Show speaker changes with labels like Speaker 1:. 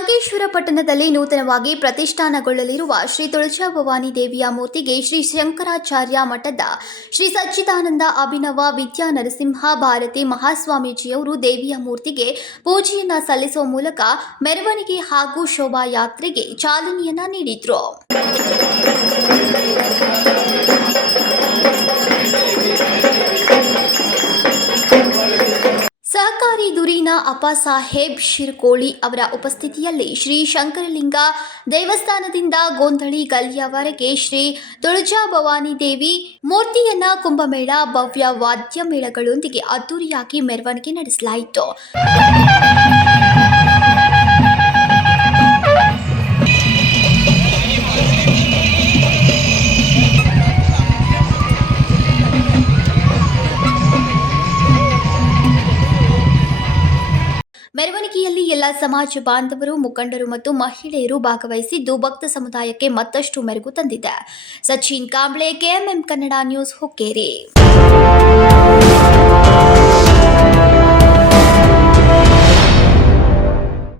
Speaker 1: ಸಂಗಮೇಶ್ವರ ಪಟ್ಟಣದಲ್ಲಿ ನೂತನವಾಗಿ ಪ್ರತಿಷ್ಠಾನಗೊಳ್ಳಲಿರುವ ಶ್ರೀ ತುಳಜಾ ಭವಾನಿ ದೇವಿಯ ಮೂರ್ತಿಗೆ ಶ್ರೀ ಶಂಕರಾಚಾರ್ಯ ಮಠದ ಶ್ರೀ ಸಚ್ಚಿದಾನಂದ ಅಭಿನವ ವಿದ್ಯಾ ನರಸಿಂಹ ಭಾರತಿ ಮಹಾಸ್ವಾಮೀಜಿಯವರು ದೇವಿಯ ಮೂರ್ತಿಗೆ ಪೂಜೆಯನ್ನ ಸಲ್ಲಿಸುವ ಮೂಲಕ ಮೆರವಣಿಗೆ ಹಾಗೂ ಶೋಭಾಯಾತ್ರೆಗೆ ಚಾಲನೆಯನ್ನ ನೀಡಿದ್ರು. ಸಹಕಾರಿ ದುರೀನ ಅಪ್ಪಾಸಾಹೇಬ್ ಶಿರ್ಕೋಳಿ ಅವರ ಉಪಸ್ಥಿತಿಯಲ್ಲಿ ಶ್ರೀ ಶಂಕರಲಿಂಗ ದೇವಸ್ಥಾನದಿಂದ ಗೋಂಧಳಿ ಗಲ್ಲಿಯವರೆಗೆ ಶ್ರೀ ತುಳಜಾ ಭವಾನಿ ದೇವಿ ಮೂರ್ತಿಯನ್ನ ಕುಂಭಮೇಳ ಭವ್ಯ ವಾದ್ಯ ಮೇಳಗಳೊಂದಿಗೆ ಅದ್ದೂರಿಯಾಗಿ ಮೆರವಣಿಗೆ ನಡೆಸಲಾಯಿತು. ಮೆರವಣಿಗೆಯಲ್ಲಿ ಎಲ್ಲ ಸಮಾಜ ಬಾಂಧವರು, ಮುಖಂಡರು ಮತ್ತು ಮಹಿಳೆಯರು ಭಾಗವಹಿಸಿದ್ದು ಭಕ್ತ ಸಮುದಾಯಕ್ಕೆ ಮತ್ತಷ್ಟು ಮೆರುಗು ತಂದಿದೆ. Sachin Kamble, KMM Kannada news, Hukkeri.